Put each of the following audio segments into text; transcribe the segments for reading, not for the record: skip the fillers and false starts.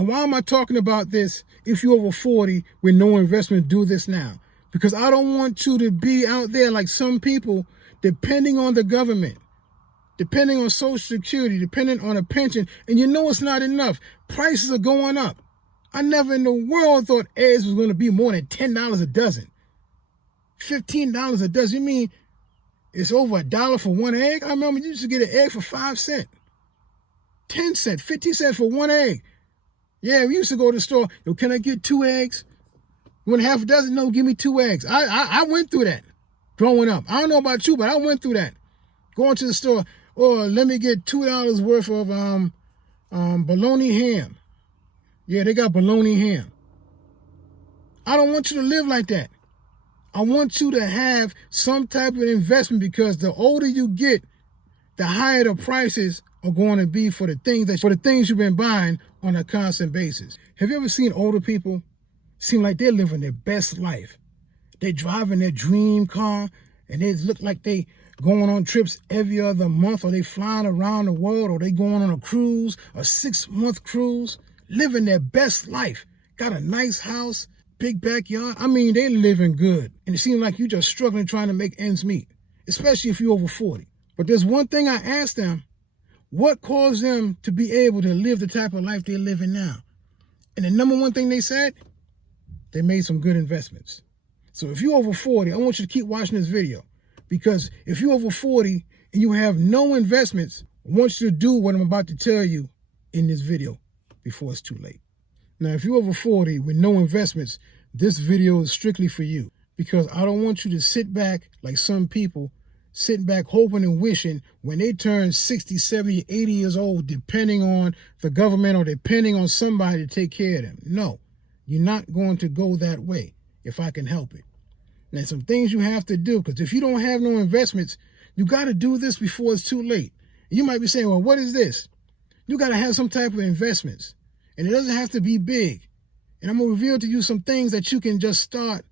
And why am I talking about this? If you're over 40 with no investment, do this now. Because I don't want you to be out there like some people depending on the government, depending on Social Security, depending on a pension, and you know it's not enough. Prices are going up. I never in the world thought eggs was going to be more than $10 a dozen. $15 a dozen. You mean it's over $1 for one egg? I remember you used to get an egg for 5 cents, 10 cents, 50 cents for one egg. Yeah, we used to go to the store. Yo, can I get 2 eggs? You want half a dozen? No, give me 2 eggs. I went through that growing up. I don't know about you, but I went through that. Going to the store, let me get $2 worth of bologna ham. Yeah, they got bologna ham. I don't want you to live like that. I want you to have some type of investment, because the older you get, the higher the prices are going to be for the things you've been buying on a constant basis. Have you ever seen older people seem like they're living their best life? They're driving their dream car, and they look like they going on trips every other month, or they flying around the world, or they going on a cruise, a 6-month cruise, living their best life. Got a nice house, big backyard. I mean, they living good. And it seems like you're just struggling trying to make ends meet, especially if you're over 40. But there's one thing I asked them: what caused them to be able to live the type of life they're living now? And the number one thing they said, they made some good investments. So if you're over 40, I want you to keep watching this video, because if you're over 40 and you have no investments, I want you to do what I'm about to tell you in this video before it's too late. Now, if you're over 40 with no investments, this video is strictly for you, because I don't want you to sit back like some people, sitting back hoping and wishing when they turn 60, 70, 80 years old, depending on the government or depending on somebody to take care of them. No, you're not going to go that way if I can help it. Now, some things you have to do, because if you don't have no investments, you got to do this before it's too late. You might be saying, well, what is this? You got to have some type of investments, and it doesn't have to be big. And I'm going to reveal to you some things that you can just start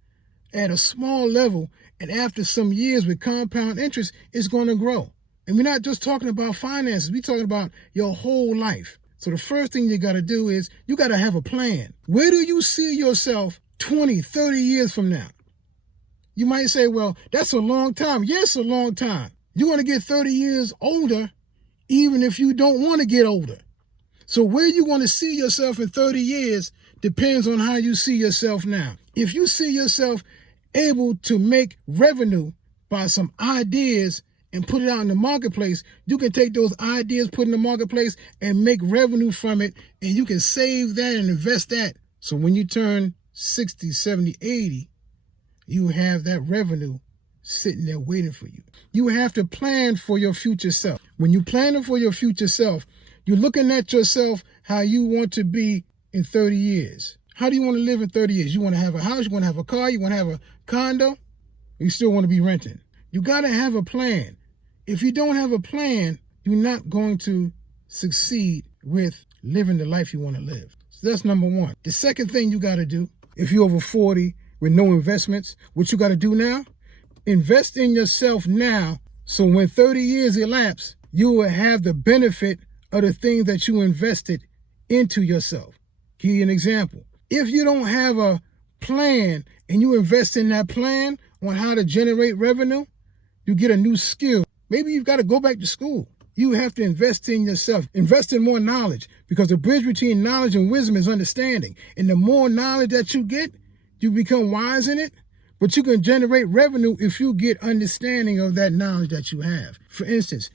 at a small level, and after some years with compound interest, it's going to grow. And we're not just talking about finances. We're talking about your whole life. So the first thing you got to do is you got to have a plan. Where do you see yourself 20, 30 years from now? You might say, well, that's a long time. Yes, a long time. You're going to get 30 years older, even if you don't want to get older. So where you want to see yourself in 30 years depends on how you see yourself now. If you see yourself able to make revenue by some ideas and put it out in the marketplace, you can take those ideas, put in the marketplace, and make revenue from it, and you can save that and invest that. So when you turn 60, 70, 80, you have that revenue sitting there waiting for you. You have to plan for your future self. When you're planning for your future self, you're looking at yourself how you want to be in 30 years. How do you want to live in 30 years? You want to have a house, you want to have a car, you want to have a condo, or you still want to be renting? You got to have a plan. If you don't have a plan, you're not going to succeed with living the life you want to live. So that's number one. The second thing you got to do, if you're over 40 with no investments, what you got to do now? Invest in yourself now, so when 30 years elapse, you will have the benefit of the things that you invested into yourself. Give you an example. If you don't have a plan and you invest in that plan on how to generate revenue, you get a new skill. Maybe you've got to go back to school. You have to invest in yourself, invest in more knowledge, because the bridge between knowledge and wisdom is understanding. And the more knowledge that you get, you become wise in it, but you can generate revenue if you get understanding of that knowledge that you have. For instance,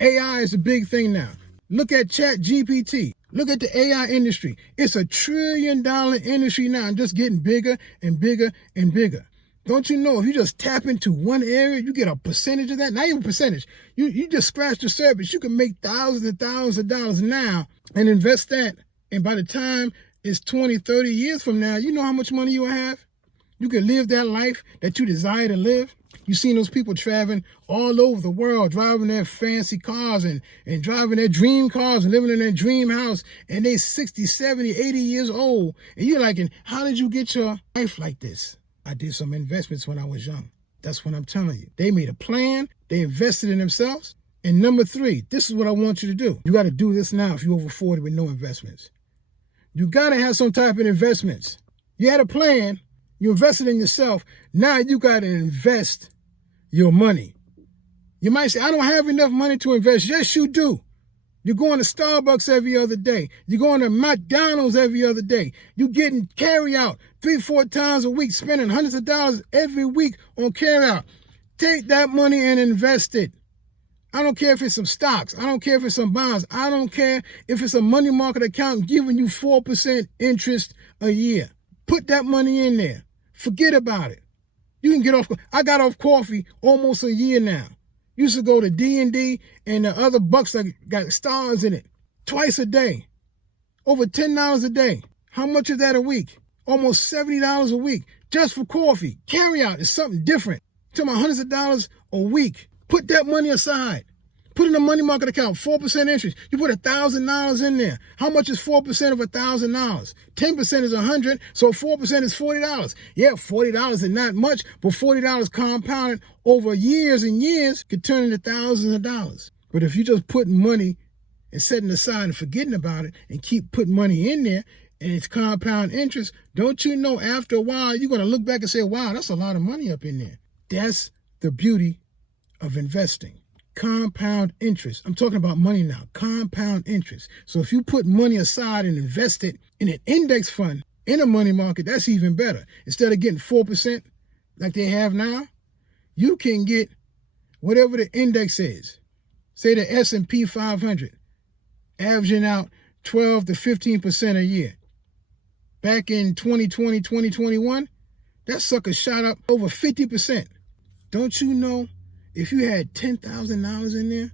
AI is a big thing now. Look at ChatGPT. Look at the AI industry. It's $1 trillion industry now, and just getting bigger and bigger and bigger. Don't you know if you just tap into one area, you get a percentage of that? Not even a percentage. You just scratch the surface. You can make thousands and thousands of dollars now and invest that. And by the time it's 20, 30 years from now, you know how much money you will have? You can live that life that you desire to live. You've seen those people traveling all over the world, driving their fancy cars and driving their dream cars and living in their dream house, and they 60, 70, 80 years old. And you're like, how did you get your life like this? I did some investments when I was young. That's what I'm telling you. They made a plan. They invested in themselves. And number three, this is what I want you to do. You got to do this now if you're over 40 with no investments. You got to have some type of investments. You had a plan. You invested in yourself. Now you got to invest your money. You might say, I don't have enough money to invest. Yes, you do. You're going to Starbucks every other day. You're going to McDonald's every other day. You're getting carry out 3-4 times a week, spending hundreds of dollars every week on carry out. Take that money and invest it. I don't care if it's some stocks. I don't care if it's some bonds. I don't care if it's a money market account giving you 4% interest a year. Put that money in there. Forget about it. You can get off. I got off coffee almost a year now. Used to go to D&D and the other bucks that got stars in it twice a day. Over $10 a day. How much is that a week? Almost $70 a week just for coffee. Carry out is something different. Talking about hundreds of dollars a week. Put that money aside. Put in a money market account, 4% interest. You put $1,000 in there. How much is 4% of $1,000? 10% is $100, so 4% is $40. Yeah, $40 is not much, but $40 compounded over years and years could turn into thousands of dollars. But if you just put money and setting aside and forgetting about it and keep putting money in there and it's compound interest, don't you know after a while you're going to look back and say, wow, that's a lot of money up in there. That's the beauty of investing. Compound interest. I'm talking about money now. Compound interest. So if you put money aside and invest it in an index fund in a money market, that's even better. Instead of getting 4% like they have now, you can get whatever the index is. Say the S&P 500, averaging out 12 to 15% a year. Back in 2020, 2021, that sucker shot up over 50%. Don't you know? If you had $10,000 in there, you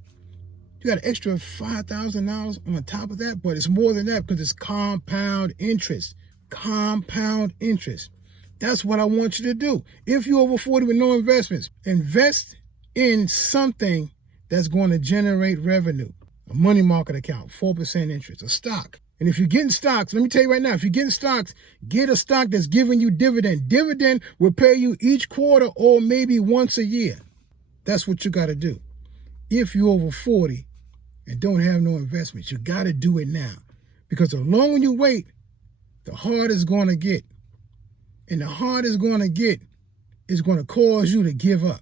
got an extra $5,000 on top of that, but it's more than that because it's compound interest. Compound interest. That's what I want you to do. If you're over 40 with no investments, invest in something that's going to generate revenue. A money market account, 4% interest, a stock. And if you're getting stocks, let me tell you right now, if you're getting stocks, get a stock that's giving you dividend. Dividend will pay you each quarter or maybe once a year. That's what you got to do. If you're over 40 and don't have no investments, you got to do it now. Because the longer you wait, the harder it's going to get. And the harder it's going to get is going to cause you to give up.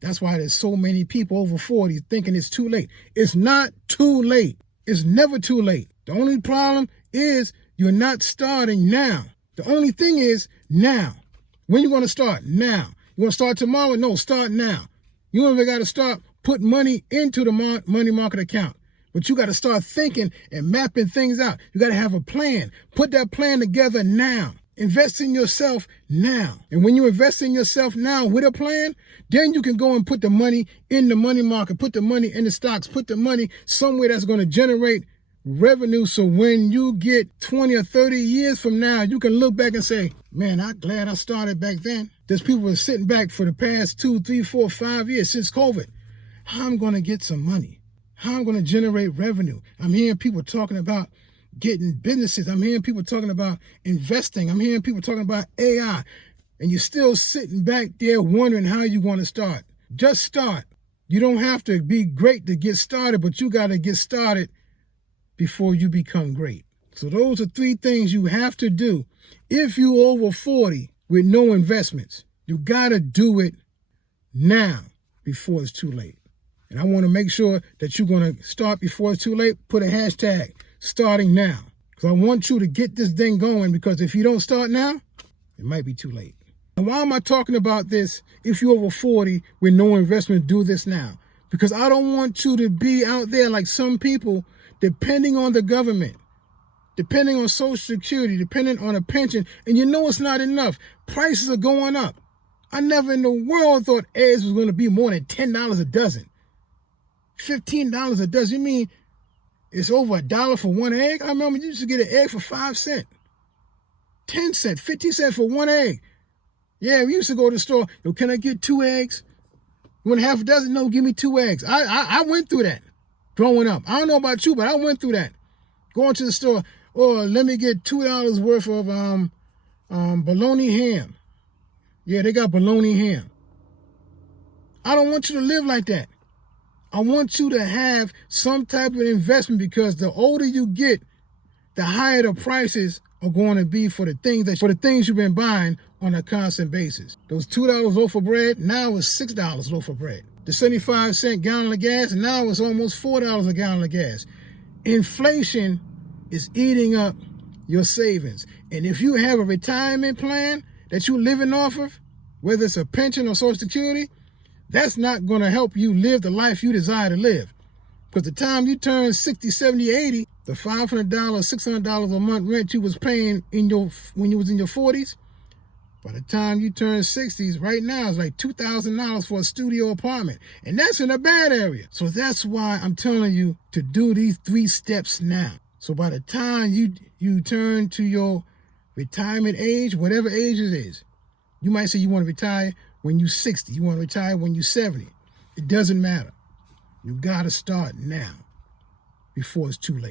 That's why there's so many people over 40 thinking it's too late. It's not too late. It's never too late. The only problem is you're not starting now. The only thing is now. When you going to start? Now. You want to start tomorrow? No, start now. You don't even got to start putting money into the money market account. But you got to start thinking and mapping things out. You got to have a plan. Put that plan together now. Invest in yourself now. And when you invest in yourself now with a plan, then you can go and put the money in the money market, put the money in the stocks, put the money somewhere that's going to generate revenue. So when you get 20 or 30 years from now, you can look back and say, man, I'm glad I started back then. There's people who are sitting back for the past 2, 3, 4, 5 years since COVID. How I'm going to get some money? How I'm going to generate revenue? I'm hearing people talking about getting businesses. I'm hearing people talking about investing. I'm hearing people talking about AI. And you're still sitting back there wondering how you're going to start. Just start. You don't have to be great to get started, but you got to get started before you become great. So those are 3 things you have to do if you're over 40 with no investments. You got to do it now before it's too late. And I want to make sure that you're going to start before it's too late. Put a hashtag, starting now. Because I want you to get this thing going, because if you don't start now, it might be too late. And why am I talking about this? If you're over 40 with no investment, do this now. Because I don't want you to be out there like some people depending on the government, depending on Social Security, depending on a pension, and you know it's not enough. Prices are going up. I never in the world thought eggs was going to be more than $10 a dozen. $15 a dozen. You mean it's over $1 for one egg? I remember you used to get an egg for 5 cents, 10 cents, 50 cents for one egg. Yeah, we used to go to the store. Yo, can I get 2 eggs? You want half a dozen? No, give me 2 eggs. I went through that growing up. I don't know about you, but I went through that. Going to the store, let me get $2 worth of bologna ham. Yeah, they got bologna ham. I don't want you to live like that. I want you to have some type of investment, because the older you get, the higher the prices are going to be for the things you've been buying on a constant basis. Those $2 loaf of bread, now it's $6 loaf of bread. The 75-cent gallon of gas, now it's almost $4 a gallon of gas. Inflation is eating up your savings. And if you have a retirement plan that you're living off of, whether it's a pension or Social Security, that's not going to help you live the life you desire to live. Because the time you turn 60, 70, 80, the $500, $600 a month rent you was paying when you was in your 40s, by the time you turn 60s, right now it's like $2,000 for a studio apartment. And that's in a bad area. So that's why I'm telling you to do these 3 steps now. So by the time you turn to your retirement age, whatever age it is, you might say you want to retire when you're 60. You want to retire when you're 70. It doesn't matter. You got to start now before it's too late.